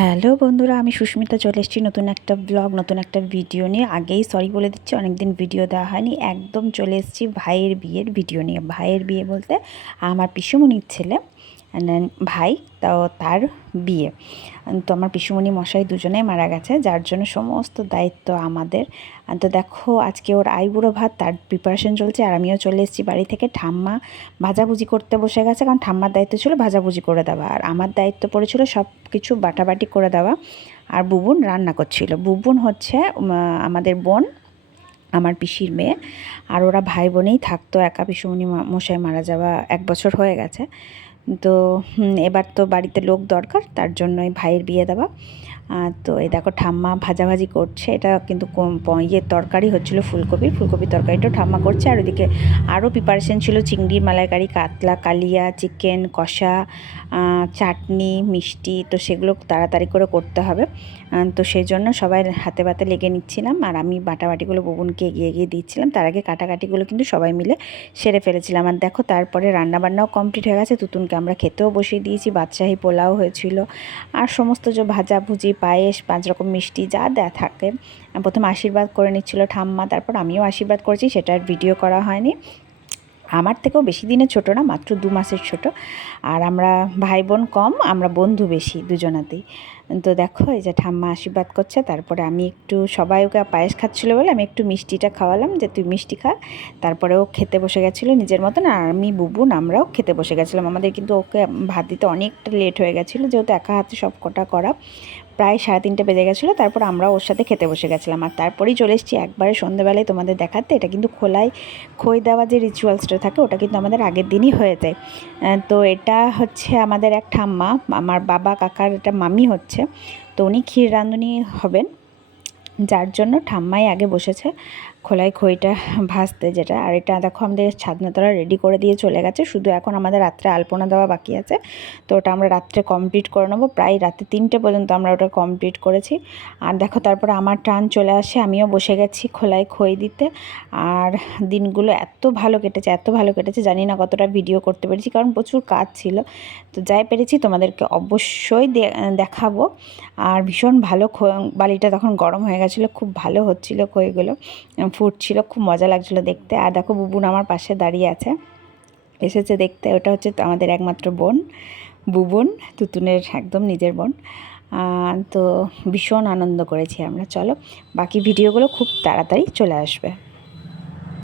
Hello বন্ধুরা, আমি সুস্মিতা চলে এসেছি নতুন একটা ব্লগ, নতুন একটা ভিডিও নিয়ে। আগেই সরি বলে দিচ্ছি, অনেকদিন ভিডিও দেওয়া হয়নি। একদম চলে এসেছি ভাইয়ের বিয়ের ভিডিও নিয়ে। ভাইয়ের বিয়ে বলতে আমার পিসুমণির ছেলে ভাই, তার বিয়ে। তো আমার পিসুমণি মশাই দুজনেই মারা গেছে, যার জন্য সমস্ত দায়িত্ব আমাদের। তো দেখো, আজকে ওর আইবুড়ো ভাত, তার প্রিপারেশন চলছে। আর আমিও চলে এসেছি বাড়ি থেকে। ঠাম্মা ভাজাভুজি করতে বসে গেছে, কারণ ঠাম্মার দায়িত্ব ছিল ভাজাভুজি করে দেওয়া, আর আমার দায়িত্ব পড়েছিল সব কিছু বাটাবাটি করে দেওয়া। আর বুবুন রান্না করছিল। বুবুন হচ্ছে আমাদের বোন, আমার পিসির মেয়ে। আর ওরা ভাই বোনেই থাকতো। একা পিসুমণি মশাই মারা যাওয়া 1 বছর হয়ে গেছে। তো এবার তো বাড়িতে লোক দরকার, তার জন্যই ভাইয়ের বিয়ে দেওয়া। তো এই দেখো ঠাম্মা ভাজাভাজি করছে। এটা কিন্তু ইয়ের তরকারি হচ্ছিলো, ফুলকপির তরকারিটাও ঠাম্মা করছে। আর ওদিকে আরও প্রিপারেশন ছিল, চিংড়ির মালাইকারি, কাতলা কালিয়া, চিকেন কষা, চাটনি, মিষ্টি। তো সেগুলো তাড়াতাড়ি করে করতে হবে। তো সেই জন্য সবাই হাতে পাতে লেগে নিচ্ছিলাম। আর আমি বাটাবাটিগুলো বুবুনকে এগিয়ে এগিয়ে দিচ্ছিলাম। তার আগে কাটাকাটিগুলো কিন্তু সবাই মিলে সেরে ফেলেছিলাম। আর দেখো, তারপরে রান্নাবান্নাও কমপ্লিট হয়ে গেছে। তুতুনকে আমরা খেতেও বসিয়ে দিয়েছি। বাদশাহী পোলাও হয়েছিল, আর সমস্ত যে ভাজাভুজি, পায়েস, 5 রকম মিষ্টি যা দেয়া থাকে। প্রথম আশীর্বাদ করে নিচ্ছিল ঠাম্মা, তারপর আমিও আশীর্বাদ করেছি। সেটার ভিডিও করা হয়নি। আমার থেকেও বেশি দিনের ছোটো না, মাত্র 2 মাসের ছোট। আর আমরা ভাই বোন কম, আমরা বন্ধু বেশি দুজনাতেই। তো দেখো, এই যে ঠাম্মা আশীর্বাদ করছে। তারপরে আমি একটু, সবাই ওকে পায়েস খাচ্ছিলো বলে আমি একটু মিষ্টিটা খাওয়ালাম, যে তুই মিষ্টি খা। তারপরে ও খেতে বসে গেছিলো নিজের মতন। আর আমি, বুবুন, আমরাও খেতে বসে গেছিলাম। আমাদের কিন্তু ওকে ভাত দিতে অনেকটা লেট হয়ে গেছিলো, যেহেতু একা হাতে সব কটা করা। প্রায় 3:30 বেজে গেছিলো। তারপর আমরা ওর সাথে খেতে বসে গেছিলাম। আর তারপরেই চলে এসেছি একবারে সন্ধ্যেবেলায় তোমাদের দেখাতে। এটা কিন্তু খই দেওয়া যে রিচুয়ালসটা থাকে, ওটা কিন্তু আমাদের আগের দিনই হয়ে যায়। তো এটা হচ্ছে আমাদের এক ঠাম্মা, আমার বাবা কাকার এটা মামি হচ্ছে। তো উনি ক্ষীর রাঁধুনি হবেন, যার জন্য ঠাম্মাই আগে বসেছে খইটা ভাজতে যেটা। আর এটা দেখো, আমাদের ছাদনাতলা রেডি করে দিয়ে চলে গেছে। শুধু এখন আমাদের রাত্রে আলপনা দেওয়া বাকি আছে। তো ওটা আমরা রাত্রে কমপ্লিট করে নেবো। প্রায় রাতে 3টে পর্যন্ত আমরা ওটা কমপ্লিট করেছি। আর দেখো, তারপরে আমার টার্ন চলে আসে, আমিও বসে গেছি খই দিতে। আর দিনগুলো এত ভালো কেটেছে, জানি না কতটা ভিডিও করতে পেরেছি, কারণ প্রচুর কাজ ছিল। তো যাই পেরেছি তোমাদেরকে অবশ্যই দেখাবো। আর ভীষণ ভালো বালিটা তখন গরম হয়ে গেছিলো, খুব ভালো হচ্ছিলো, খইগুলো ফুটছিল, খুব মজা লাগছিলো দেখতে। আর দেখো, বুবুন আমার পাশে দাঁড়িয়ে আছে, এসেছে দেখতে। ওটা হচ্ছে আমাদের একমাত্র বোন, বুবুন, তুতুনের একদম নিজের বোন। তো ভীষণ আনন্দ করেছি আমরা। চলো, বাকি ভিডিওগুলো খুব তাড়াতাড়ি চলে আসবে।